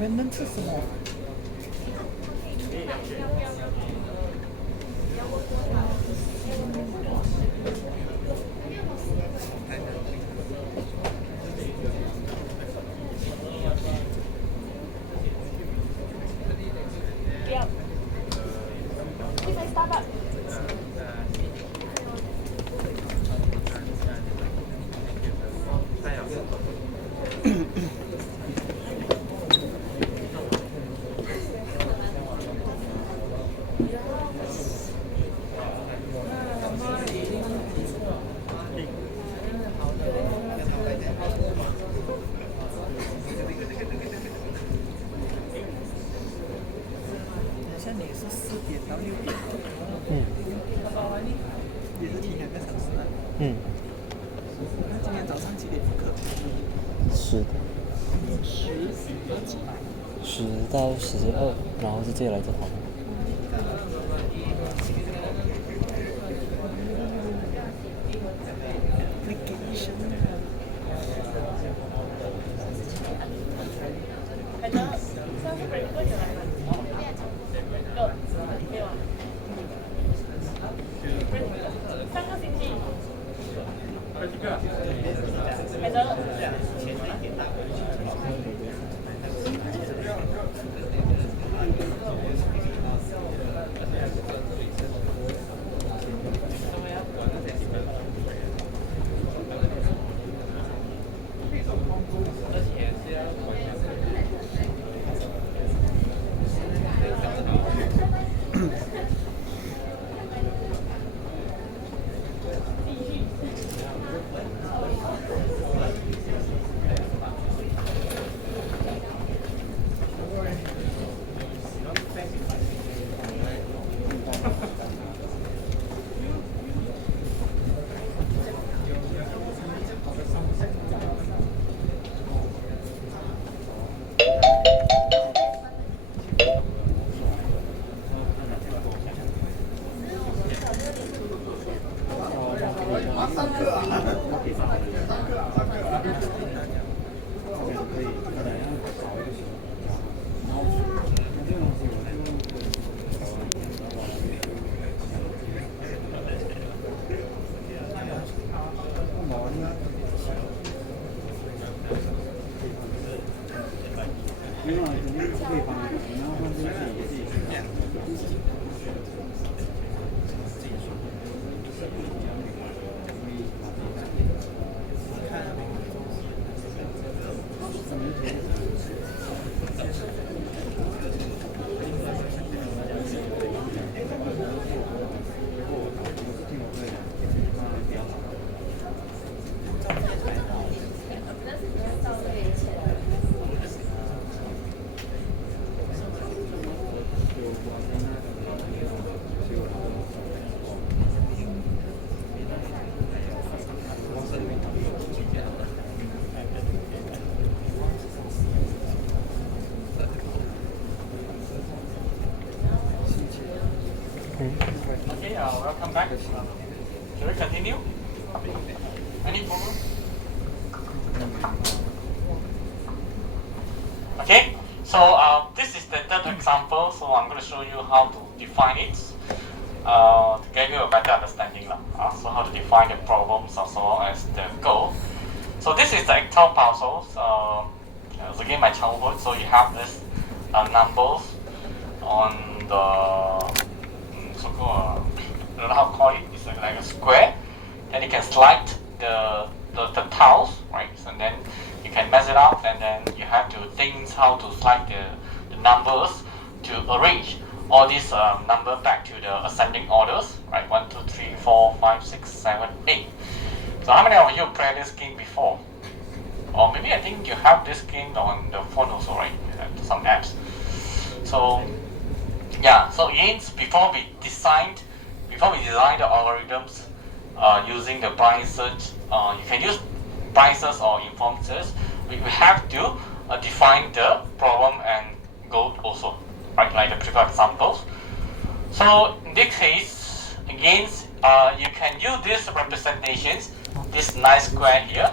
人能吃什么？像你是4点到6点，也是提前1个小时啊。那今天早上几点课？10的。10到几班？10到12，然后就直接来这堂。Welcome back. Shall we continue? Any problem? Okay, so this is the third example, so I'm going to show you how to define it to give you a better understanding. So how to define the problems as well as the goal. So this is the Excel puzzles. It was again my childhood, so you have this numbers on the so-called, I don't know how to call it, it's like a square. Then you can select the tiles, right? And then you can mess it up, and then you have to think how to select the numbers to arrange all these number back to the ascending orders, right? 1, 2, 3, 4, 5, 6, 7, 8. So how many of you played this game before? Or maybe I think you have this game on the phone also, right? Some apps. So yeah, so again, before we design the algorithms using the blind search, you can use blind search or informed search. We have to define the problem and goal also, right? Like the previous examples. So in this case, again, you can use these representations, this nice square here,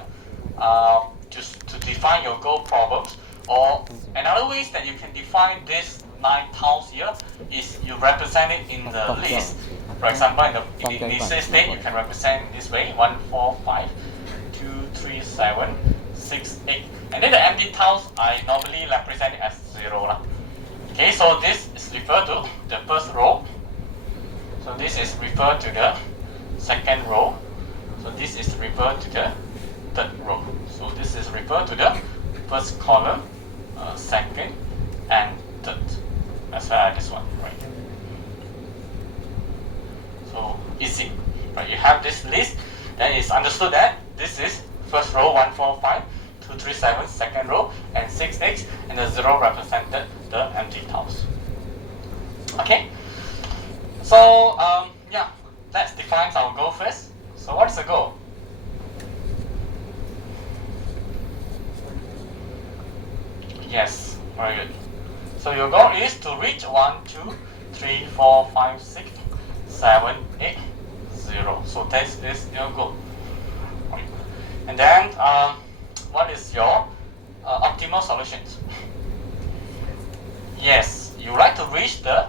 to define your goal problems. Or another way that you can define this 9 tiles here is you represent it in the list. For example, in the initial state, you can represent in this way: 1, 4, 5, 2, 3, 7, 6, 8. And then the empty tiles, I normally represent it as 0. Okay, so this is referred to the first row. So this is referred to the second row. So this is referred to the third row. So this is referred to the first column, second, and third. That's this one, right? So easy, right? You have this list, then it's understood that this is first row 1, 4, 5, 2, 3, 7, second row, and 6, 8, and the 0 represented the empty tiles. Okay. So yeah, let's define our goal first. So what is the goal? Yes, very good. So your goal is to reach 1, 2, 3, 4, 5, 6, 7, 8, 0. So this is your goal. And then what is your optimal solutions? Yes, you like to reach the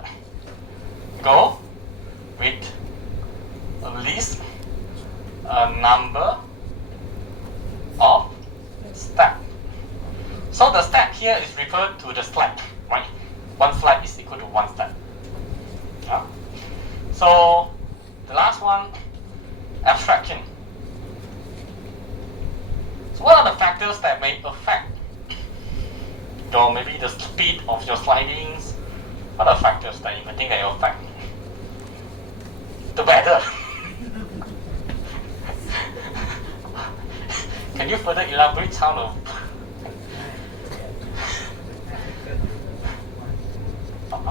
goal with at least a number of steps. So the step here is referred to the slide, right? One slide is equal to one step. Yeah. So the last one, abstraction. So what are the factors that may affect maybe the speed of your slidings? What are factors that you may think that will affect? The weather. Can you further elaborate how to?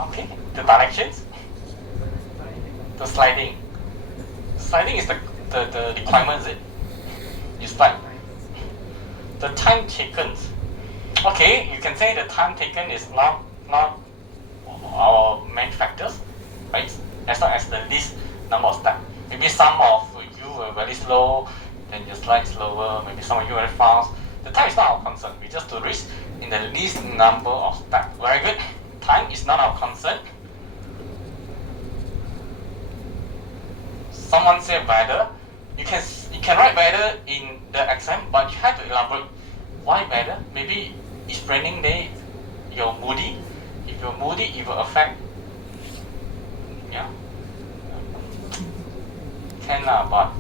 Okay, the directions, the sliding. Sliding is the requirement, is it? You slide. The time taken. Okay, you can say the time taken is not our main factors, right? As long as the least number of steps. Maybe some of you were very slow, then you slide slower. Maybe some of you very fast. The time is not our concern. We just to reach in the least number of steps. Very good. Time is not our concern. Someone said weather. You can write weather in the exam, but you have to elaborate. Why weather? Maybe it's raining day. You're moody. If you're moody, it will affect. Yeah. Can but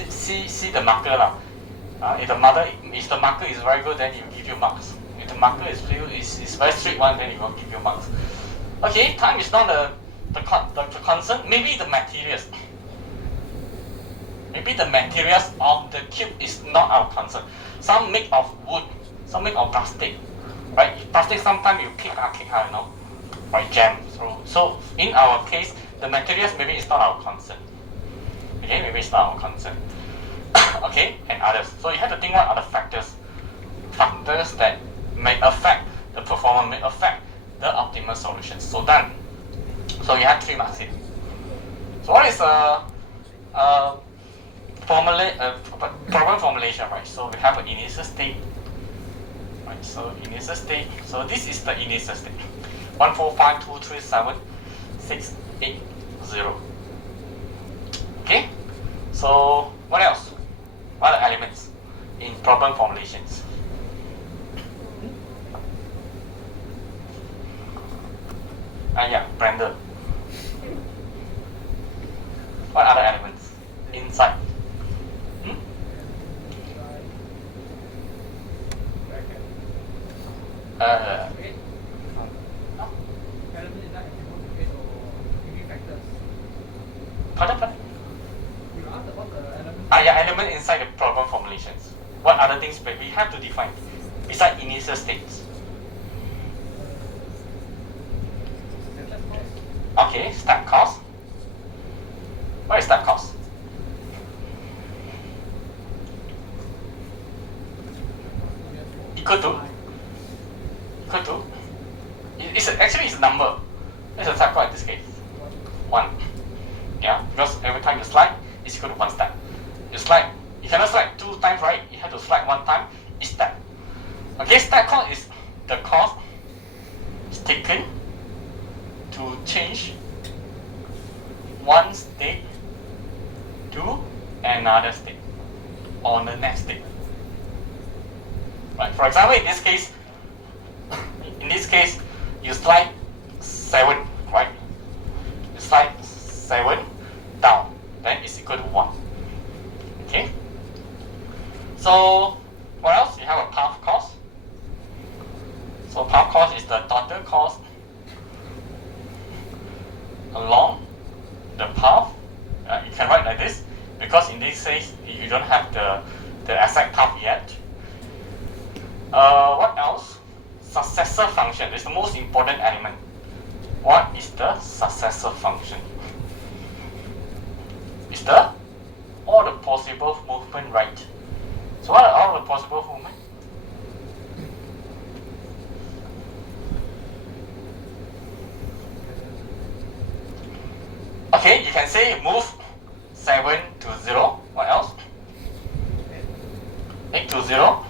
see the marker lah. If the marker is very good, then you give you marks. If the marker is very strict one, then it will give you marks. Okay, time is not the concern. Maybe the materials. Maybe the materials of the cube is not our concern. Some made of wood, some made of plastic. Right? Plastic sometimes you kick out, or jam. So in our case, the materials maybe it's not our concern. Okay, maybe it's not our concern. Okay, and others. So you have to think what are the factors that may affect the performance, may affect the optimal solution. So done. So you have 3 marks here. So what is problem formulation, right? So we have an initial state, right? So initial state. So this is the initial state. 1, 4, 5, 2, 3, 7, 6, 8, 0. Okay. So what else? What are elements in problem formulations? Yeah, Brenda. What other elements inside? Pardon? Yeah, element inside the problem formulations. What other things we have to define besides initial states? Okay, start cost. What is start cost? Equal to? Actually it's a number. It's a start cost in this case. 1. Yeah, because every time you slide, it's equal to 1 step. You cannot slide 2 times, right? You have to slide 1 time each step. Okay, step cost is the cost is taken to change one state to another state on the next state. Right. For example, in this case, you slide 7, right? You slide 7 down, then it's equal to 1. Okay. So what else? You have a path cost. So path cost is the total cost along the path. You can write like this because in this case you don't have the exact path yet. What else? Successor function is the most important element. What is the successor function? It's all the possible movement, right? So what are all the possible movement? Okay, you can say move 7 to 0. What else? 8 to 0.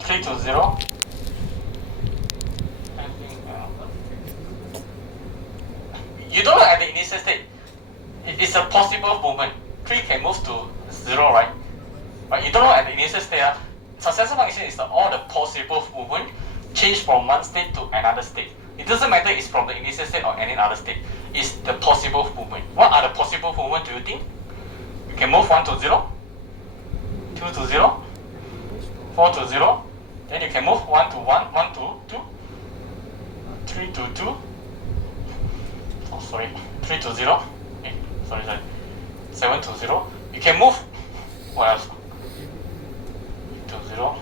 3 to 0. You don't look at the initial state. It's a possible movement. 3 can move to 0, right? But you don't look at the initial state. Successor function is all the possible movement change from one state to another state. It doesn't matter it's from the initial state or any other state. It's the possible movement. What are the possible movement do you think? You can move 1 to 0, 2 to 0, 4 to 0. Then you can move 1 to 1, 1 to 2, 3 to 2. Oh, sorry, 3 to 0. Sorry. 7 to 0. You can move. What else? 8 to 0.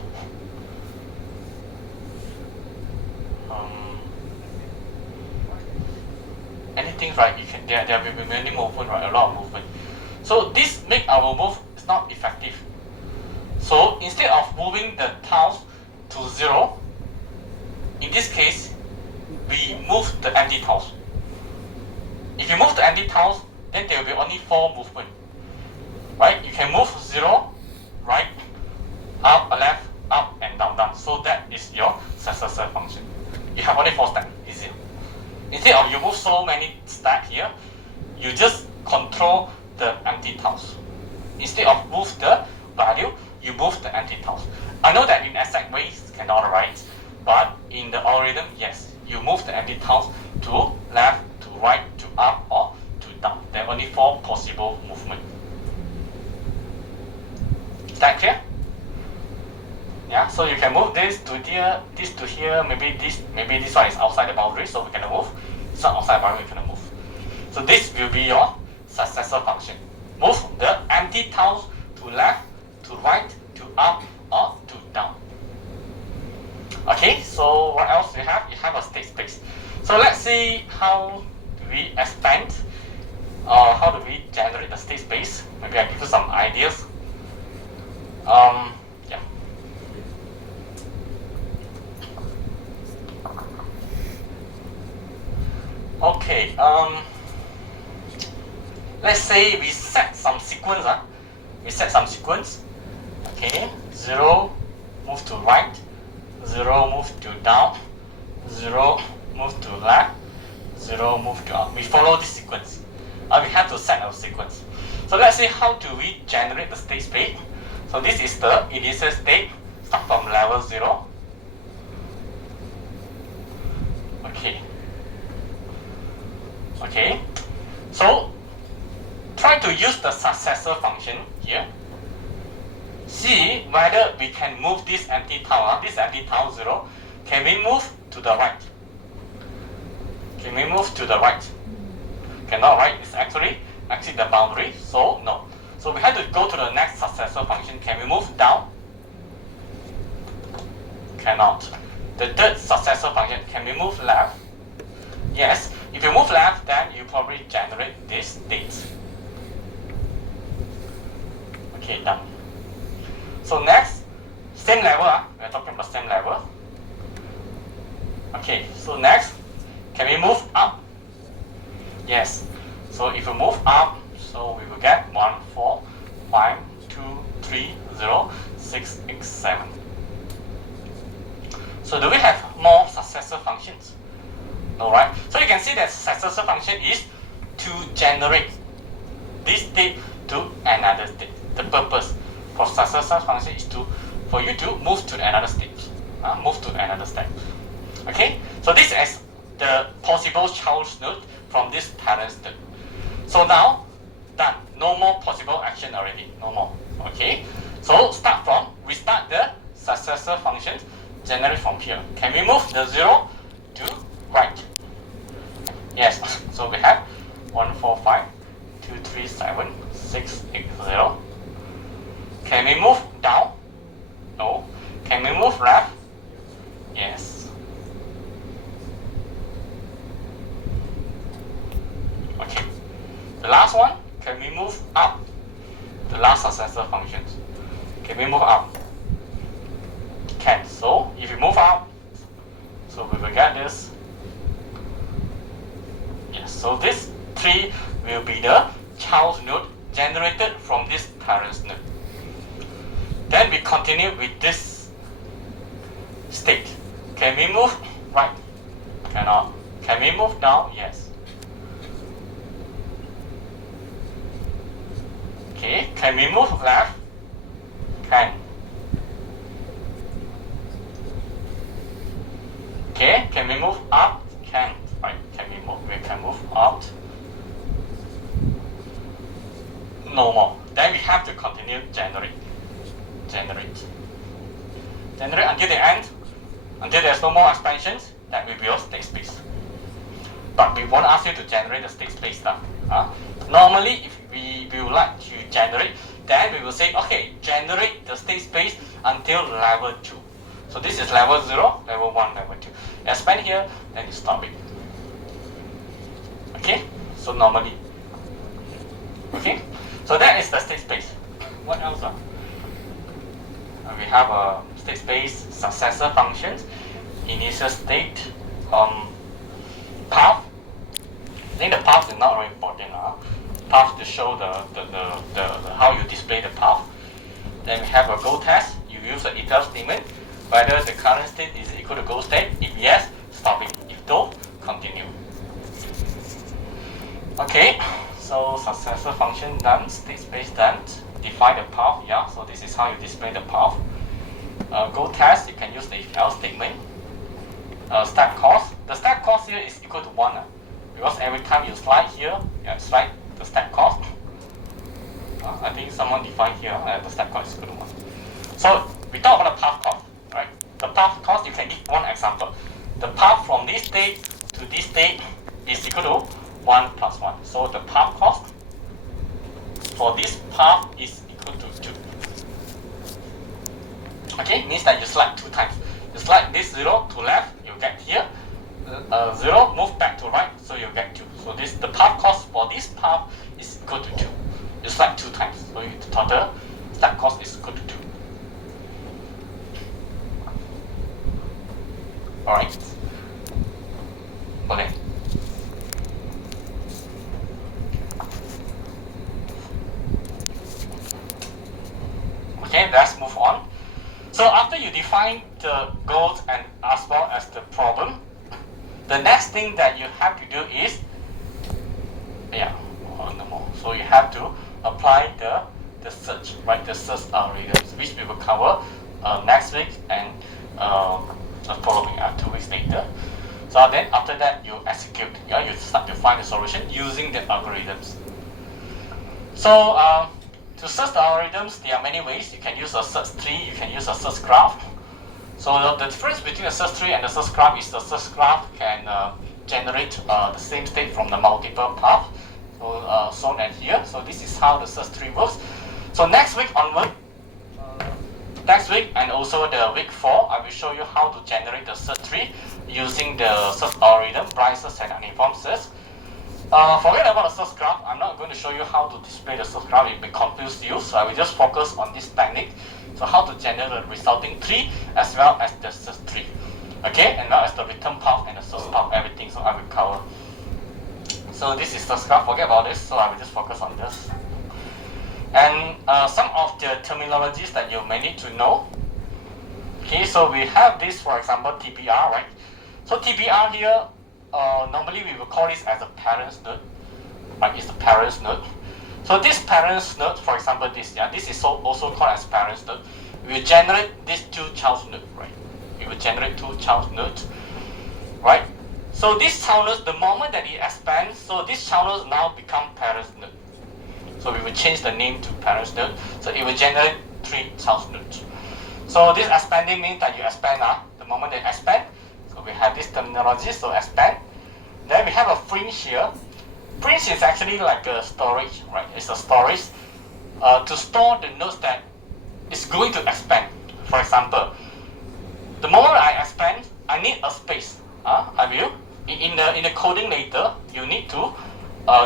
Anything, right? You can. There will be many movement, right? A lot of movement. So this make our move is not effective. So instead of moving the tiles to 0, in this case, we move the empty tiles. If you move the empty tiles, then there will be only 4 movement. Right? You can move 0, right, up, left, up, and down. So that is your successor function. You have only 4 steps. Easier. Instead of you move so many steps here, you just control the empty tiles. Instead of move the value, you move the empty tiles. I know that in exact ways cannot write, but in the algorithm, yes, you move the empty tiles to left, to right, to up, or to down. There are only 4 possible movements. Is that clear? Yeah, so you can move this to here, this to here, maybe this one is outside the boundary, so we cannot move. It's not outside the boundary, we cannot move. So this will be your successor function. Move the empty tiles to left, to right, to up, or to down. Okay, so what else do you have? You have a state space. So let's see how do we expand, or how do we generate the state space. Maybe I give you some ideas. Yeah. Okay. Let's say we set some sequence. We set some sequence. Okay, 0 move to right, 0 move to down, 0 move to left, 0 move to up. We follow this sequence. We have to set our sequence. So let's see how do we generate the state space. So this is the initial state, start from level 0. Okay. So try to use the successor function here. See whether we can move this empty tau, 0. Can we move to the right? Can we move to the right? Cannot, right? It's actually exit the boundary, so no. So we have to go to the next successor function. Can we move down? Cannot. The third successor function, can we move left? Yes. If you move left, then you probably generate this state. Okay, done. So next, same level. We're talking about same level. Okay, so next, can we move up? Yes. So if we move up, so we will get 1, 4, 5, 2, 3, 0, 6, 8, 7. So do we have more successor functions? No, right? So you can see that successor function is to generate this state to another state. The purpose for successor function is for you to move to another state. Move to another step. Okay? So this is the possible child node from this parent node. So now, done. No more possible action already. No more. Okay? So we start the successor functions, generate from here. Can we move the 0 to right? Yes. So we have 1, 4, 5, 2, 3, 7, 6, 8, 0. Can we move down? No. Can we move left? Yes. Okay. The last one, can we move up? The last successor functions. Can we move up? Can. So if you move up, so we will get this. Yes. So this 3 will be the child node generated from this parent node. Then we continue with this state. Can we move right? Cannot. Can we move down? Yes. Okay. Can we move left? Can. Okay. Can we move up? Can. Right. We can move up. No more. Then we have to continue generate until the end, until there's no more expansions, that will be your state space. But we won't ask you to generate the state space stuff. Normally, if we would like to generate, then we will say, okay, generate the state space until level 2. So this is level 0, level 1, level 2. Expand here, then you stop it. Okay? So normally. Okay? So that is the state space. What else? We have a state space, successor functions, initial state, path. I think the path is not very important. Path to show the how you display the path. Then we have a goal test. You use the if statement, whether the current state is equal to goal state. If yes, stop it. If no, continue. Okay, so successor function done, state space done. Define the path, yeah, so this is how you display the path. Go test, you can use the if else statement. Step cost, the step cost here is equal to 1 because every time you slide here, slide the step cost. I think someone defined here the step cost is equal to 1. So we talk about the path cost, right? The path cost, you can give one example. The path from this state to this state is equal to 1 plus 1. So the path cost for this path is equal to 2. Okay, means that you slide 2 times. You slide this 0 to left, you get here. 0 move back to right, so you get 2. So the path cost for this path is equal to 2. You slide 2 times, so the total step cost is equal to 2. Alright. Okay. Okay, let's move on. So after you define the goals and as well as the problem, the next thing that you have to do is, no more. So you have to apply the search, right? The search algorithms, which we will cover next week and the following 2 weeks later. So then after that you execute, you start to find the solution using the algorithms. So to search the algorithms, there are many ways. You can use a search tree, you can use a search graph. So the difference between the search tree and the search graph is the search graph can generate the same state from the multiple paths. So shown at here. So this is how the search tree works. So next week onward, next week and also the week 4, I will show you how to generate the search tree using the search algorithm, blind search and uninformed search. Forget about the search graph. I'm not going to show you how to display the search graph. It may confuse you. So I will just focus on this technique. So how to generate the resulting tree as well as the search tree. Okay, and now as the return path and the source path, everything. So I will cover. So this is search graph. Forget about this. So I will just focus on this. And some of the terminologies that you may need to know. Okay, so we have this, for example, TBR, right? So TBR here, normally we will call this as a parents node, right? It's the parents node. So this parents node, for example, this is also called as parents node. We will generate these 2 child nodes, right? We will generate 2 child nodes, right? So this child nodes, the moment that it expands, so this child nodes now become parents node. So we will change the name to parents node. So it will generate 3 child nodes. So this expanding means that you expand the moment they expand. So we have this terminology, so expand. Then we have a fringe here. Fringe is actually like a storage, right? It's a storage to store the nodes that is going to expand. For example, the moment I expand, I need a space. I will in the coding later, you need to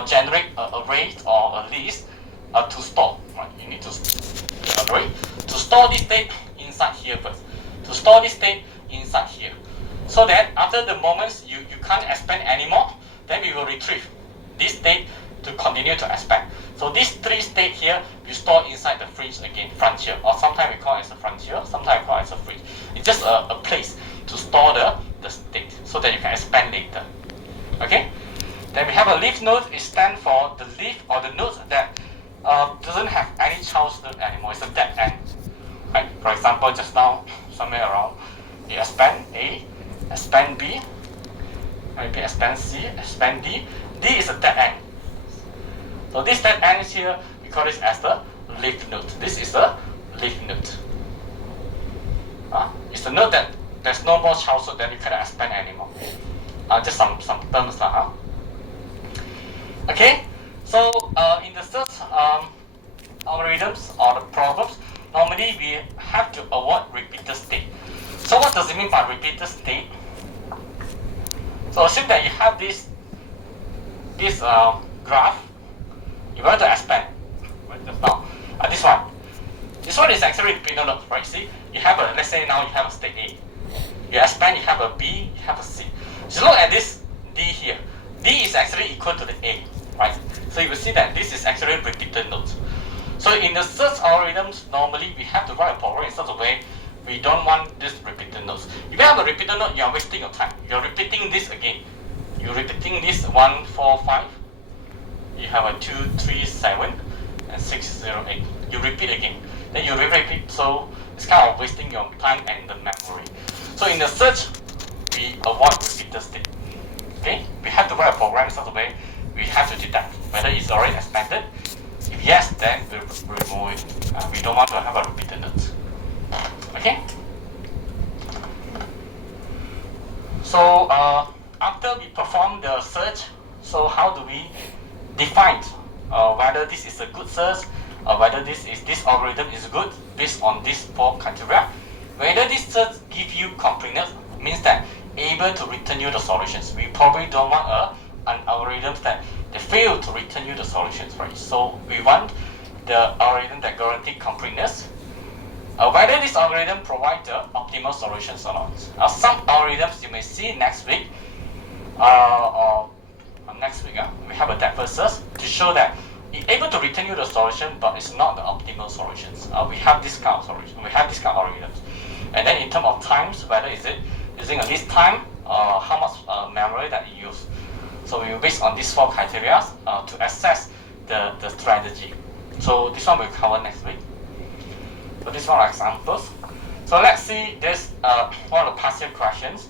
generate a array or a list to store. Right? You need to array to store this state inside here first. To store this state inside here, so that after the moments you can't expand anymore, then we will retrieve this state to continue to expand. So these 3 states here you store inside the fringe again, frontier, or sometimes we call it as a frontier, sometimes we call it as a fringe. It's just a place to store the state so that you can expand later. Okay. Then we have a leaf node. It stands for the leaf or the node that doesn't have any child node anymore. It's a dead end. Right? For example, just now, somewhere around, you expand A, expand B, maybe expand C, expand D. D is a dead end. So this dead end here, we call this as the leaf node. This is a leaf node. It's a node that there's no more child node that you cannot expand anymore. Just some terms. Okay, so in the search algorithms or the problems, normally we have to avoid repeated state. So what does it mean by repeated state? So assume that you have this graph, you want to expand, right, just now. This one is actually repeated node, right? See, you have let's say now you have a state A. You expand, you have a B, you have a C. So look at this D here. D is actually equal to the A, right? So you will see that this is actually repeated nodes. So in the search algorithms, normally we have to write a program in such a way we don't want this repeated nodes. If you have a repeated node, you are wasting your time. You are repeating this again. You're repeating this 1, 4, 5. You have a 2, 3, 7, and 6, 0, 8. You repeat again. Then you repeat. So it's kind of wasting your time and the memory. So in the search, we avoid repeated state. Okay, we have to write a program in such a way we have to detect whether it's already expanded. If yes, then we remove it. We don't want to have a repeated node. Okay. So after we perform the search, so how do we define whether this is a good search or whether this algorithm is good based on these 4 criteria? Whether this search gives you completeness means that able to return you the solutions. We probably don't want an algorithm that they fail to return you the solutions, right? So we want the algorithm that guarantees completeness. Whether this algorithm provides the optimal solutions or not. Some algorithms you may see next week, we have a depth first search to show that able to return you the solution, but it's not the optimal solutions. We have this kind of solution, we have this kind of algorithms. And then in terms of times, whether is it using a list time or how much memory that you use. So we will base on these 4 criteria to assess the strategy. So this one we'll cover next week. So these one are examples. So let's see this one of the past year questions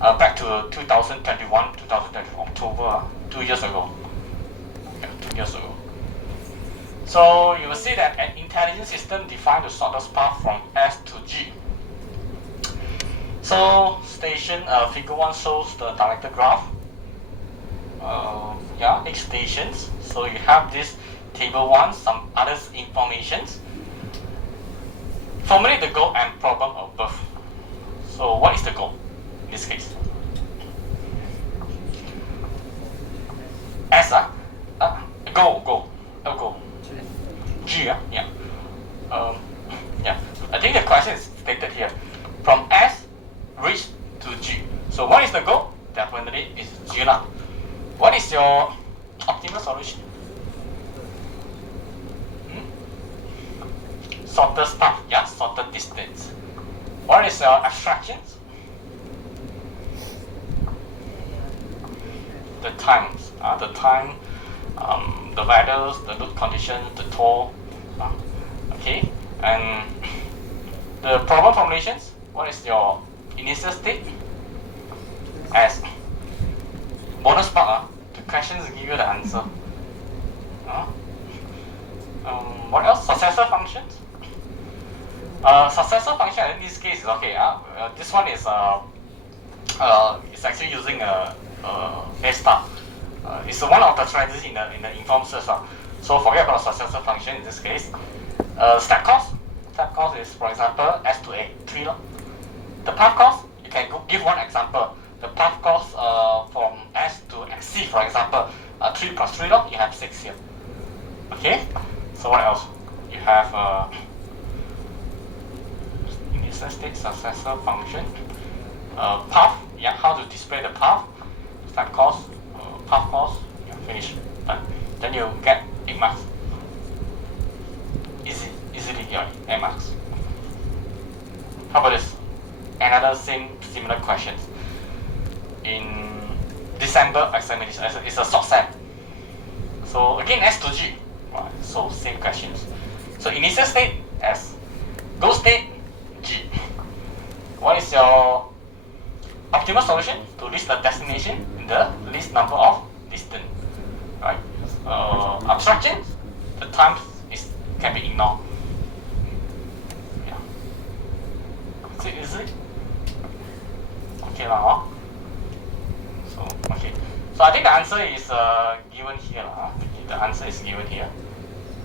back to 2021, October, 2 years ago. Yeah, 2 years ago. So you will see that an intelligent system defines the shortest path from S to G. So station figure 1 shows the directed graph. Yeah, each stations. So you have this table 1, some other informations. Formulate the goal and problem above. So what is the goal in this case? S goal. G, yeah. Yeah. I think the question is stated here. From S reach to G. So what is the goal? Definitely is G lah. What is your optimal solution? Shortest path, yeah, shortest distance. What is your abstractions? The times, the time, the values, the loop condition, the toll, okay, and the problem formulations. What is your initial state? As bonus part, the questions give you the answer. What else? Successor functions. Successor function in this case is okay. This one is it's actually using a star. It's one of the strategies in the informed search. So forget about successor function in this case. Step cost. Step cost is, for example, S to A 3. The path cost, you can give one example. The path cost from S to C, for example, 3 plus 3, you have 6 here. Okay. So what else? You have initial state, successor function, path. Yeah, how to display the path. Step cost, path cost. Yeah, finish. Done. Then you get 8 marks. Easily, yeah, 8 marks. How about this? Another similar questions. In December examination, it's a short set. So again, S to G. Right, so same questions. So initial state S, goal state G. What is your optimal solution to reach the destination in the least number of distance? Right. Abstraction, the time can be ignored. Yeah. Is it easy? Okay lah. So okay. So I think the answer is given here. The answer is given here.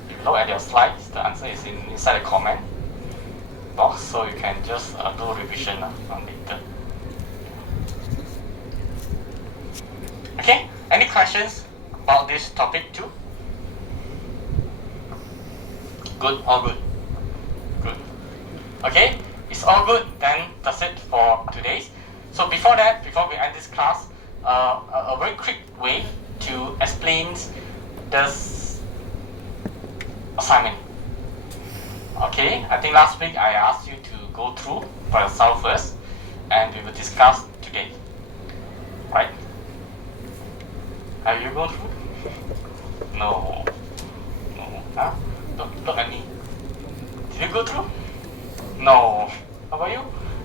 If you look at your slides, the answer is inside the comment box, so you can just do revision on later. Okay, any questions about this topic too? Good, all good. Good. Okay, it's all good, then that's it for today. So before that, before we end this class, a very quick way to explain this assignment. Okay, I think last week I asked you to go through by yourself first, and we will discuss today. Right? Have you gone through? No. No. Huh? Look at me. Did you go through? No. How about you?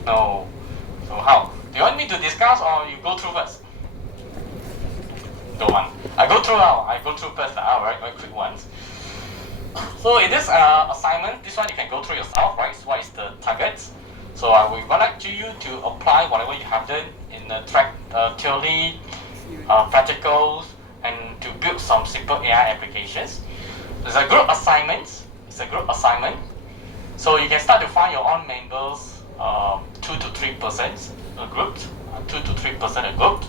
No. So how? Do you want me to discuss or you go through first? Don't want. I go through now. I go through first. Right? Very quick ones. So in this assignment, this one you can go through yourself, right? So what is the targets? So I would like you to apply whatever you have done in the theory, practicals, and to build some simple AI applications. It's a group assignment. It's a group assignment. So you can start to find your own members, 2 to 3% grouped, 2 to 3% grouped.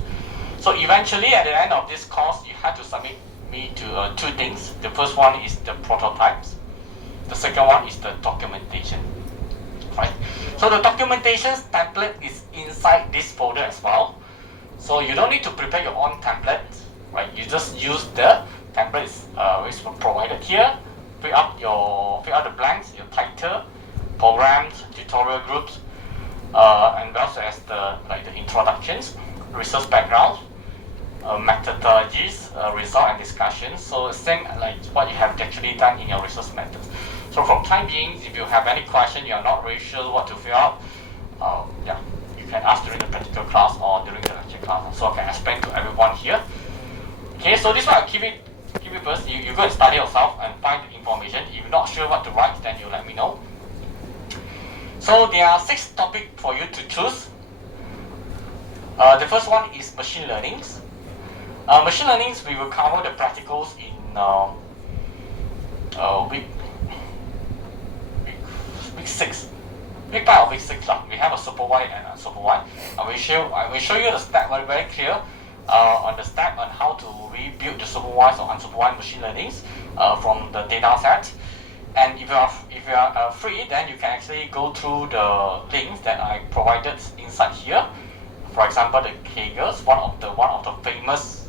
So eventually, at the end of this course, you have to submit me to 2 things. The first one is the prototypes. The second one is the documentation. Right. So the documentation template is inside this folder as well. So you don't need to prepare your own template. Right. You just use the templates which were provided here. Fill out the blanks, your title, programs, tutorial groups, and also as the introductions, research background, methodologies, result and discussions. So same like what you have actually done in your research methods. So from time being, if you have any question, you are not really sure what to fill out, you can ask during the practical class or during the lecture class. So I can explain to everyone here. Okay, so this one I'll keep it first. You go and study yourself and find the information. If you're not sure what to write, then you let me know. So there are 6 topics for you to choose. The first one is machine learning. Machine learning, we will cover the practicals in week 6. Week 5 or week 6. We have a supervised and unsupervised. I will show you the step very clear on the step on how to rebuild the supervised or unsupervised machine learning from the data set. And if you are free, then you can actually go through the links that I provided inside here. For example, the Kaggle, one of the famous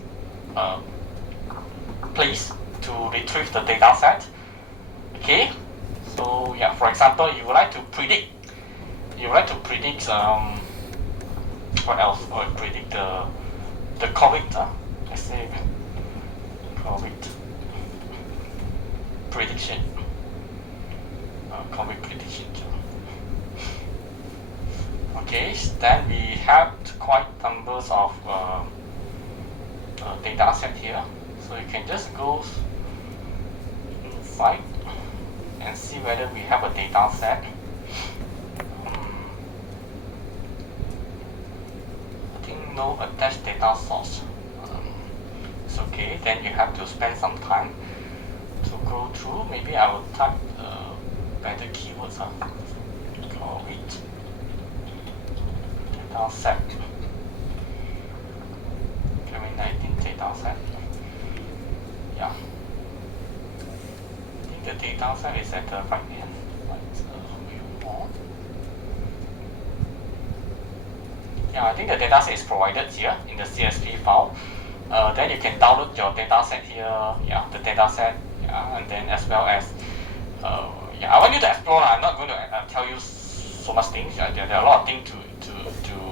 place to retrieve the data set. Okay, so yeah, for example, you would like to predict what else? Or predict the COVID. Let's say COVID prediction. COVID prediction. Okay, then we have quite numbers of data set here, so you can just go inside and see whether we have a data set. I think no attached data source. It's okay, then you have to spend some time to go through. Maybe I will type better keywords. COVID data set. COVID-19 data set. Yeah. I think the data set is at the right hand. View more. Yeah, I think the data set is provided here in the CSV file. Then you can download your data set here. Yeah, the data set. Yeah, and then as well as I want you to explore. I'm not going to tell you so much things. There are a lot of things to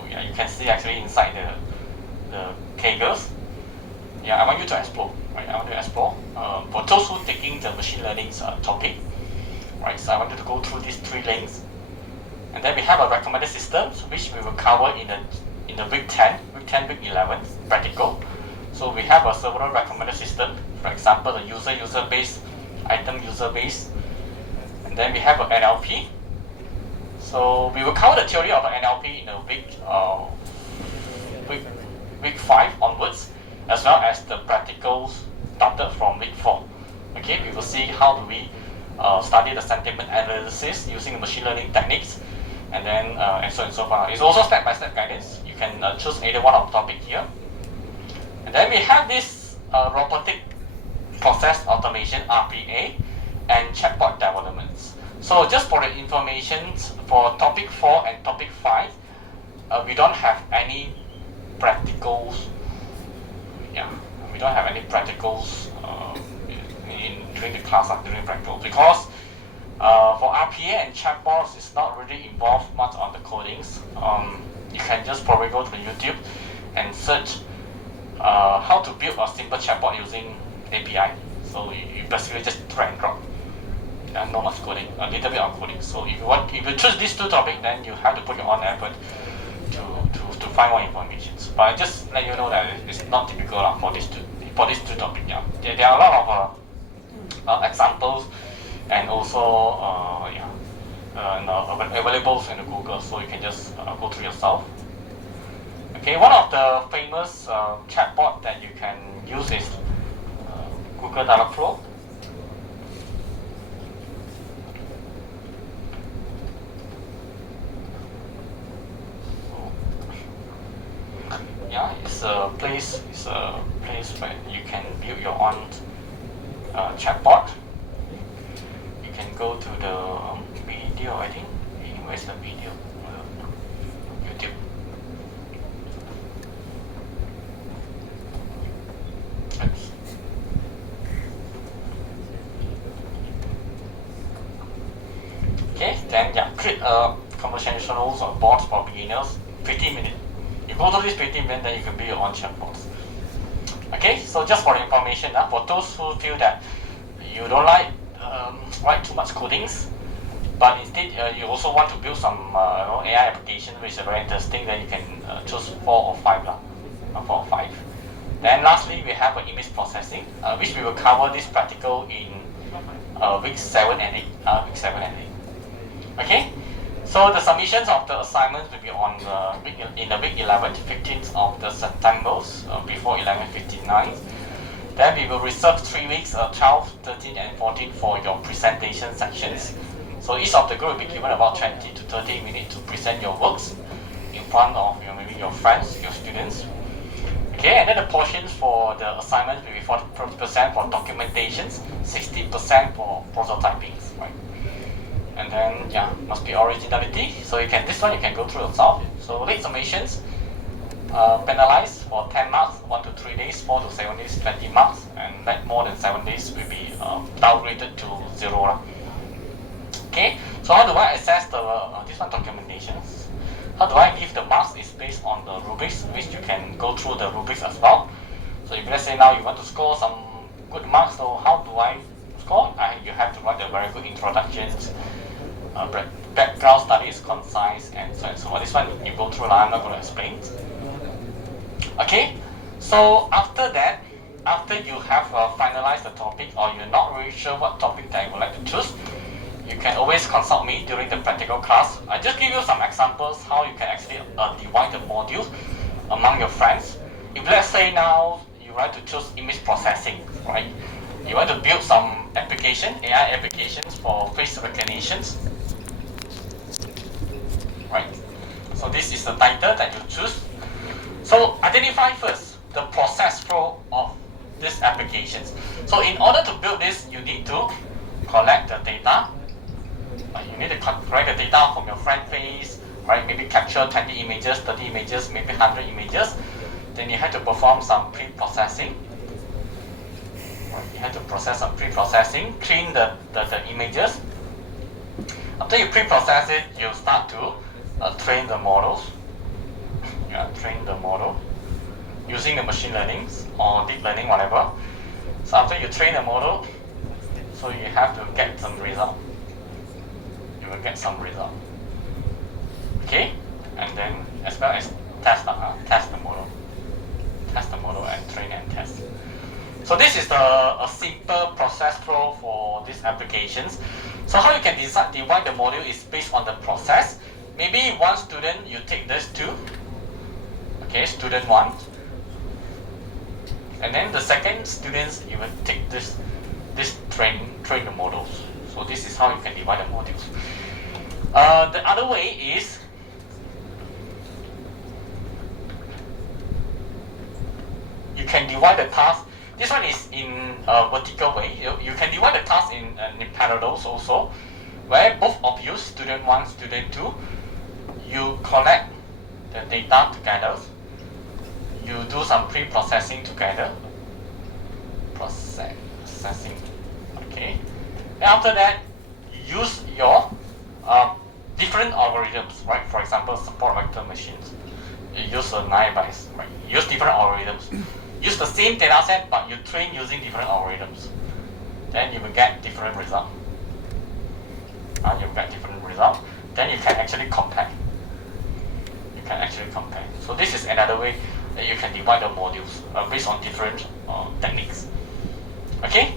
you can see actually inside the Kaggles. I want you to explore. Right, I want you to explore. For those who are taking the machine learning topic, right? So I want you to go through these 3 links, and then we have a recommended systems which we will cover in the week 10, week 11 practical. So we have several recommended system. For example, the user base, item user base. And then we have an NLP. So we will cover the theory of NLP in the week 5 onwards, as well as the practicals started from week 4. Okay, we will see how do we study the sentiment analysis using machine learning techniques, and then and so on and so forth. It's also step-by-step guidance. You can choose either one of the topic here. And then we have this robotic process automation (RPA) and chatbot developments. So just for the information, for topic 4 and topic 5, we don't have any practicals. We don't have any practicals during the class, during practical, because for RPA and chatbots, it's not really involved much on the codings. You can just probably go to the YouTube and search how to build a simple chatbot using API. So you basically just drag and drop. Not much coding, a little bit of coding. So if you choose these 2 topics, then you have to put your own effort to find more information. But I just let you know that it's not typical for these two topics. There are a lot of examples and also available in the Google, so you can just go through yourself. Okay, one of the famous chatbot that you can use is Google Dialogflow. It's a place where you can build your own chatbot. You can go to the video, I think. Where's the video? YouTube. Oops. Okay, then yeah, create a conversational or bots for beginners, 15 minutes. You go through this 15 minutes, then you can build your own chatbots. Okay, so just for information, for those who feel that you don't like write too much codings, but instead you also want to build some AI application which is very interesting, then you can choose 4 or 5 4 or 5. Then lastly, we have image processing, which we will cover this practical in week 7 and 8. Okay, so the submissions of the assignments will be on in the week 11th, 15th of the September, before 11:59. Then we will reserve 3 weeks, 12, 13, and 14 for your presentation sections. So each of the group will be given about 20 to 30 minutes to present your works in front of maybe your friends, your students. Okay, and then the portions for the assignments will be 40% for documentations, 60% for prototyping, right? And then yeah, must be originality. So you can this one you can go through yourself. So late submissions, penalized for 10 marks, 1 to 3 days, 4 to 7 days, 20 marks, and like more than 7 days will be downgraded to 0. Okay, so how do I assess the this one documentations? How do I give the marks is based on the rubrics, which you can go through the rubrics as well. So if let's say now you want to score some good marks, so how do I score? You have to write a very good introductions, background study is concise, and so on. So this one you go through, I'm not going to explain. Okay, so after that, after you have finalized the topic or you're not really sure what topic that you would like to choose, you can always consult me during the practical class. I just give you some examples how you can actually divide the modules among your friends. If let's say now you want to choose image processing, right? You want to build some application, AI applications for face recognitions, right? So this is the title that you choose. So identify first the process flow of these applications. So in order to build this, you need to collect the data. You need to collect the data from your friend face, right? Maybe capture 20 images, 30 images, maybe 100 images. Then you have to perform some pre-processing. You have to process some pre-processing, clean the images. After you pre-process it, you start to train the models. Train the model using the machine learning or deep learning, whatever. So after you train the model, so you have to get some result. You will get some result. Okay, and then as well as test the model and train and test. So this is a simple process flow for these applications. So how you can divide the module is based on the process. Maybe one student you take this two. Okay, student 1, and then the second students you will take this train the models. So this is how you can divide the modules. The other way is you can divide the task. This one is in a vertical way. You can divide the task in parallels also, where both of you, student 1, student 2, you collect the data together. You do some pre-processing together. Processing. Okay. And after that, you use your different algorithms, right? For example, support vector machines. You use a 9 by, right? Use different algorithms. Use the same data set, but you train using different algorithms. Then you will get different results. You will get different results. Then you can actually compare. So this is another way that you can divide the modules based on different techniques. Okay,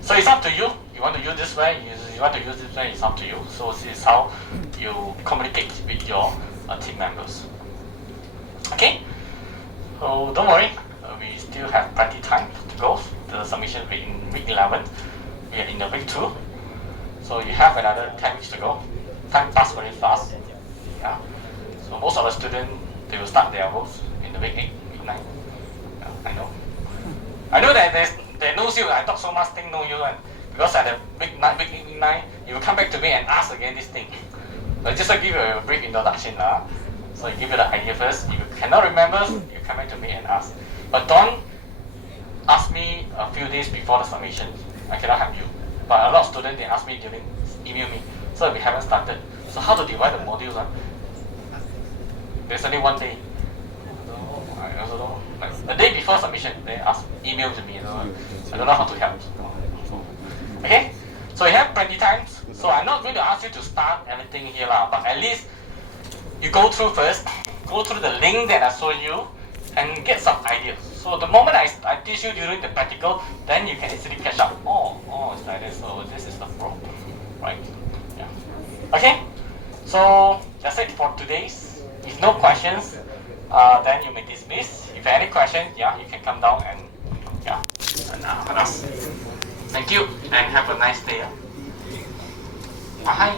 so it's up to you. You want to use this way, you want to use this way, it's up to you. So this is how you communicate with your team members. Okay, so don't worry, we still have plenty time to go. The submission will be in week 11. We are in the week 2, so you have another 10 weeks to go. Time passes very fast. Yeah. So most of the students, they will start their works in the week 8, week 9. Yeah, I know that they knows you. I talk so much thing know you, and because at the week 9, you will come back to me and ask again this thing. So just to give you a brief introduction, so you give you the idea first. If you cannot remember, you come back to me and ask. But don't ask me a few days before the submission. I cannot help you. But a lot of students they ask me email me. So we haven't started. So how to divide the modules? There's only one day. I also don't know. Like a day before submission, they email to me. I don't know how to help. Okay? So you have plenty times. So I'm not going to ask you to start anything here, but at least you go through first, go through the link that I showed you, and get some ideas. So the moment I teach you during the practical, then you can easily catch up. Oh, it's like this. So this is the problem, right? Yeah. Okay. So that's it for today's. If no questions, then you may dismiss. If you have any questions, yeah, you can come down and ask. Thank you and have a nice day. Bye.